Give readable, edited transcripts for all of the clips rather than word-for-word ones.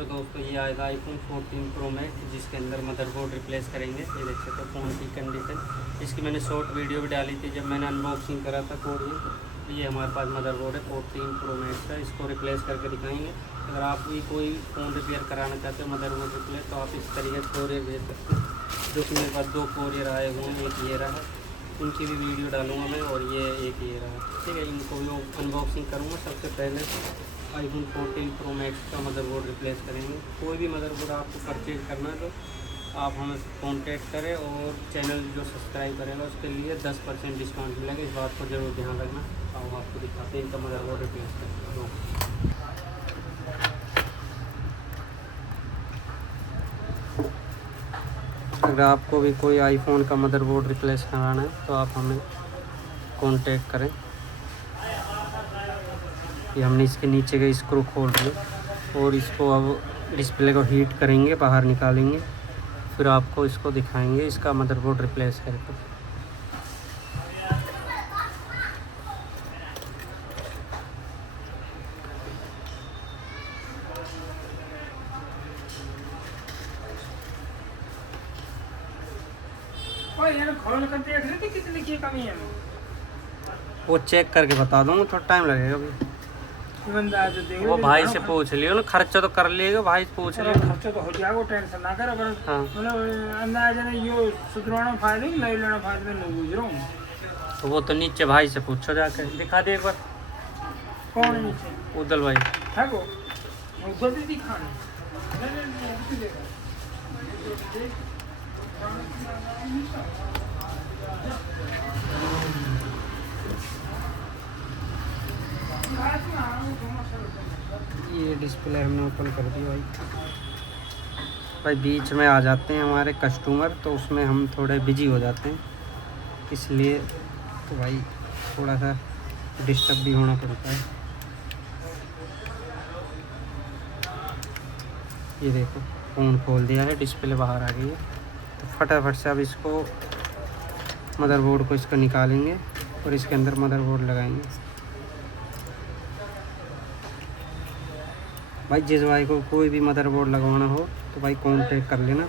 Hello दोस्तों, ये आएगा आईफोन 14 प्रो मैक्स जिसके अंदर मदरबोर्ड रिप्लेस करेंगे। ये देख सकते हो फ़ोन की कंडीशन। इसकी मैंने शॉर्ट वीडियो भी डाली थी जब मैंने अनबॉक्सिंग करा था कोरियर। ये हमारे पास मदरबोर्ड है 14 प्रो मैक्स का, इसको रिप्लेस करके दिखाएंगे। अगर आप भी कोई फ़ोन रिपेयर कराना चाहते हो मदरबोर्ड रिप्लेस, तो आप इस तरीके से कोरियर भेज सकते हो। जो कि मेरे पास 2 कोरियर आए हुए हैं, एक ये रहा, उनकी भी वीडियो डालूंगा मैं, और ये एक ये रहा। ठीक है, इनको भी अनबॉक्सिंग करूँगा। सबसे पहले आईफोन 14 प्रो मैक्स का मदरबोर्ड रिप्लेस करेंगे। कोई भी मदरबोर्ड आपको परचेज करना है तो आप हमें कॉन्टैक्ट करें, और चैनल जो सब्सक्राइब करेगा उसके लिए 10% डिस्काउंट मिलेगा। इस बात को जरूर ध्यान रखना। और आपको दिखाते हैं इनका मदरबोर्ड रिप्लेस करेंगे। अगर आपको भी कोई आईफोन का मदरबोर्ड रिप्लेस कराना है तो आप हमें कॉन्टैक्ट करें। कि हमने इसके नीचे का स्क्रू खोल दिया, और इसको अब डिस्प्ले को हीट करेंगे, बाहर निकालेंगे, फिर आपको इसको दिखाएंगे इसका मदरबोर्ड रिप्लेस करके। खोल कर देख रहे थे कितनी की कमी है। वो चेक करके बता दूँगा, थोड़ा टाइम लगेगा अभी। वो भाई से पूछ लियो ना, खर्चा तो कर लिएगा, भाई से पूछ लियो। खर्चा तो हो जाएगा, टेंशन ना करो। हाँ, मतलब अंदाजा नहीं, यो सुधरवाना फायदे नहीं लेना फायदे में नहीं बुझ रहा हूँ। तो वो तो नीचे भाई से पूछो जाकर, दिखा दे एक बार। कौन है नीचे? उदल भाई है वो उधर भी दिखाना। ये डिस्प्ले हमने ओपन कर दी भाई। बीच में आ जाते हैं हमारे कस्टमर, तो उसमें हम थोड़े बिजी हो जाते हैं, इसलिए तो भाई थोड़ा सा डिस्टर्ब भी होना पड़ता है। ये देखो फ़ोन खोल दिया है, डिस्प्ले बाहर आ गई है। तो फटाफट से अब इसको मदरबोर्ड को इसको निकालेंगे और इसके अंदर मदरबोर्ड लगाएंगे। भाई जिस भाई को कोई भी मदरबोर्ड लगवाना हो तो भाई कांटेक्ट कर लेना।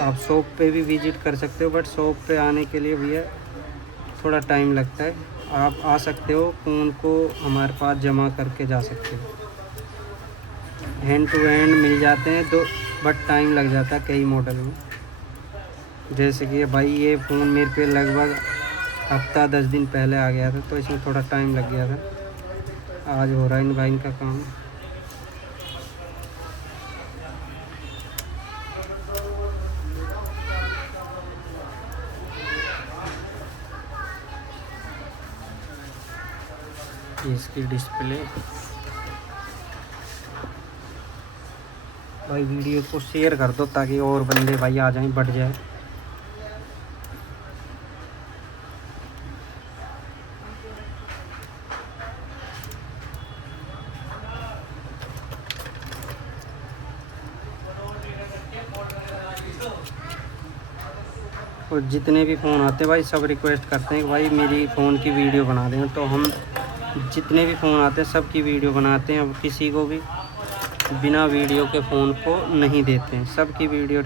आप शॉप पे भी विजिट कर सकते हो, बट शॉप पे आने के लिए भैया थोड़ा टाइम लगता है। आप आ सकते हो, फ़ोन को हमारे पास जमा करके जा सकते हो। हैंड टू हैंड मिल जाते हैं तो, बट टाइम लग जाता है कई मॉडल में। जैसे कि भाई ये फ़ोन मेरे पे लगभग हफ्ता 10 दिन पहले आ गया था, तो इसमें थोड़ा टाइम लग गया था। आज हो रहा है इन भाई का काम। इसकी डिस्प्ले भाई, वीडियो को शेयर कर दो ताकि और बंदे भाई आ जाएं, बढ़ जाए। और जितने भी फ़ोन आते हैं भाई सब रिक्वेस्ट करते हैं कि भाई मेरी फ़ोन की वीडियो बना दें, तो हम जितने भी फ़ोन आते हैं सब की वीडियो बनाते हैं। अब किसी को भी बिना वीडियो के फ़ोन को नहीं देते हैं, सब की वीडियो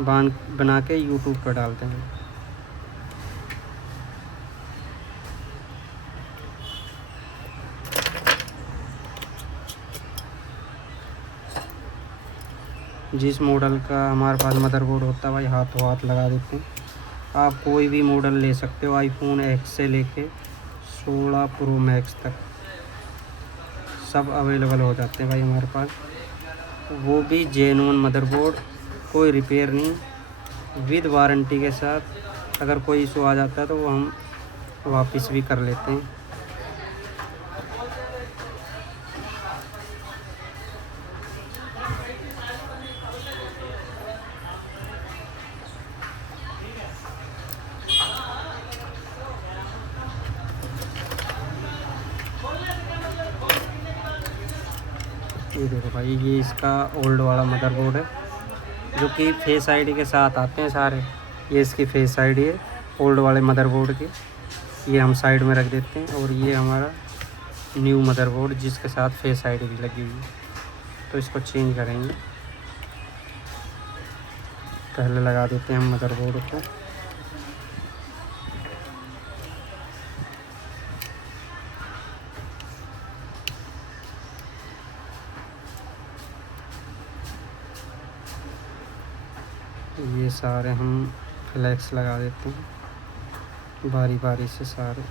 बना के यूट्यूब पर डालते हैं। जिस मॉडल का हमारे पास मदरबोर्ड होता है भाई हाथों हाथ लगा देते हैं। आप कोई भी मॉडल ले सकते हो, आईफोन एक्स से लेके 16 प्रो मैक्स तक सब अवेलेबल हो जाते हैं भाई हमारे पास। वो भी जेन्युइन मदरबोर्ड, कोई रिपेयर नहीं, विद वारंटी के साथ। अगर कोई इशू आ जाता है तो वो हम वापस भी कर लेते हैं। ये देखो भाई, ये इसका ओल्ड वाला मदरबोर्ड है जो कि फेस आईडी के साथ आते हैं सारे। ये इसकी फेस आईडी है ओल्ड वाले मदरबोर्ड की, ये हम साइड में रख देते हैं। और ये हमारा न्यू मदरबोर्ड जिसके साथ फेस आईडी भी लगी हुई है। तो इसको चेंज करेंगे। पहले लगा देते हैं हम मदरबोर्ड को। ये सारे हम फ्लैक्स लगा देते हैं बारी बारी से। सारे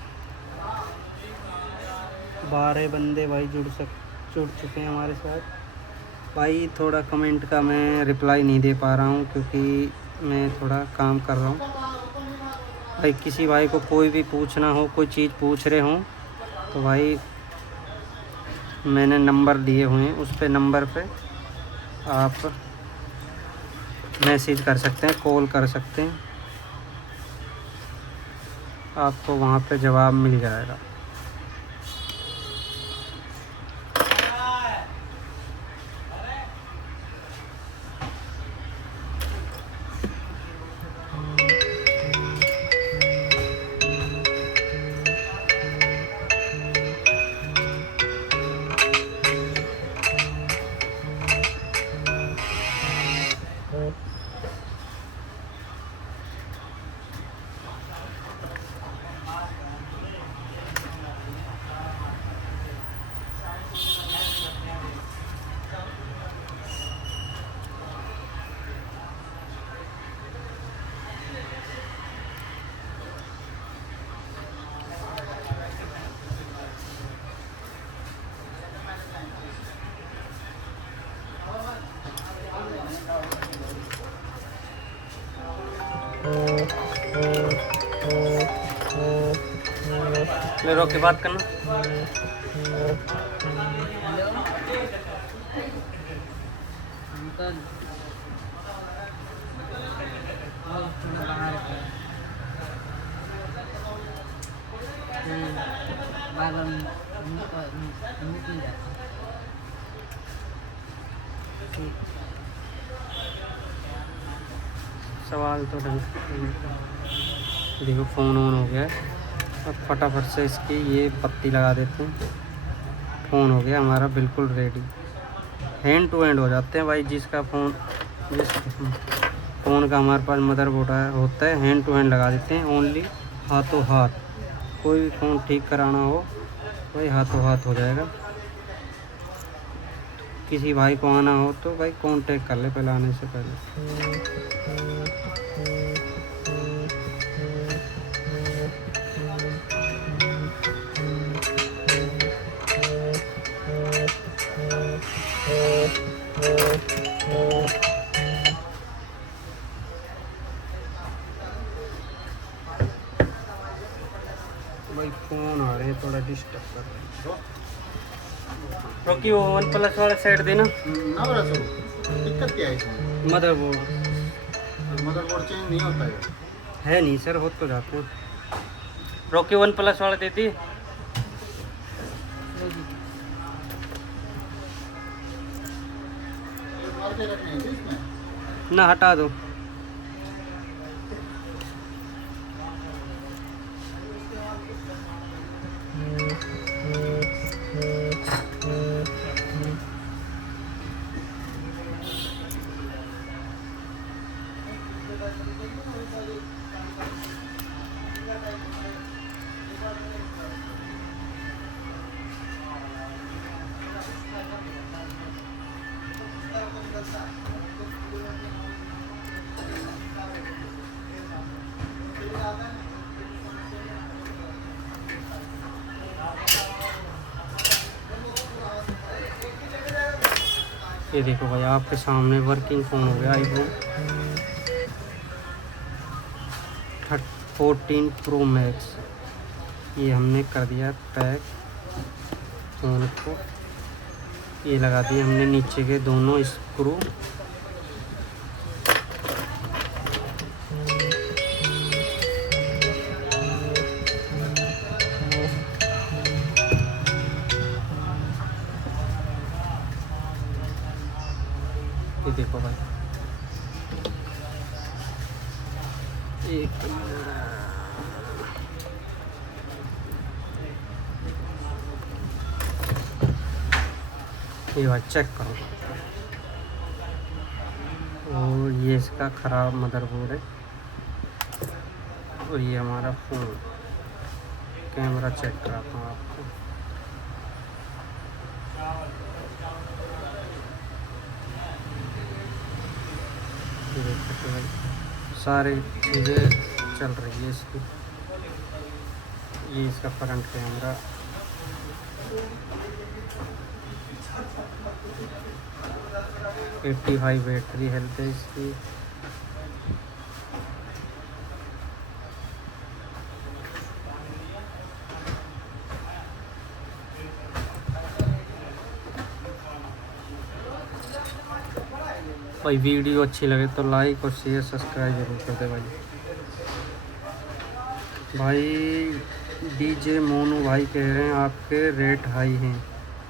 12 बंदे भाई जुड़ चुके हैं हमारे साथ। भाई थोड़ा कमेंट का मैं रिप्लाई नहीं दे पा रहा हूँ क्योंकि मैं थोड़ा काम कर रहा हूँ। भाई किसी भाई को कोई भी पूछना हो, कोई चीज़ पूछ रहे हों तो भाई मैंने नंबर दिए हुए हैं, उस पे नंबर पे आप मैसेज कर सकते हैं, कॉल कर सकते हैं, आपको वहाँ पे जवाब मिल जाएगा। ले रोक के बात करना। सवाल तो ढंग से देखो, फ़ोन ऑन हो गया है। अब फटाफट से इसकी ये पत्ती लगा देते हैं। फ़ोन हो गया हमारा बिल्कुल रेडी। हैंड टू हैंड हो जाते हैं भाई। जिस फ़ोन का हमारे पास मदरबोर्ड होता है, हैंड टू हैंड लगा देते हैं। ओनली हाथों हाथ। कोई भी फ़ोन ठीक कराना हो भाई हाथों हाथ हो जाएगा। किसी भाई को आना हो तो भाई कांटेक्ट कर ले पहले, आने से पहले। भाई फ़ोन आ रहे हैं, थोड़ा डिस्टर्ब कर रहे हैं। रोकी वो OnePlus वाला साइड देना। दिक्कत क्या है इसमें? मदरबोर्ड चेंज नहीं होता है नहीं सर, हो तो जाते हैं। रोकी OnePlus वाला देती है। ना हटा दो। ये देखो भाई आपके सामने वर्किंग फ़ोन हो गया आईफोन 14 प्रो मैक्स। ये हमने कर दिया पैक फ़ोन को। ये लगा दिए हमने नीचे के दोनों स्क्रू। ये देखो भाई, एक ये भाई चेक करो। ये इसका ख़राब मदरबोर्ड है। और ये हमारा फ़ोन, कैमरा चेक कराता हूँ आपको। ये देखिए तो भाई सारी चीज़ें चल रही है इसकी। ये इसका front camera, eighty 85 battery health है इसकी। भाई वीडियो अच्छी लगे तो लाइक और शेयर सब्सक्राइब जरूर कर दे भाई। भाई डीजे मोनू भाई कह रहे हैं आपके रेट हाई हैं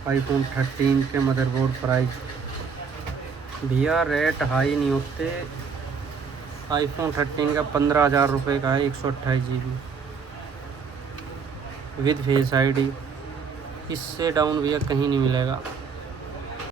आईफोन 13 के मदरबोर्ड प्राइस। भैया रेट हाई नहीं होते। आईफोन 13 का 15,000 रुपये का है, 128 GB विद फेस ID। इससे डाउन भैया कहीं नहीं मिलेगा।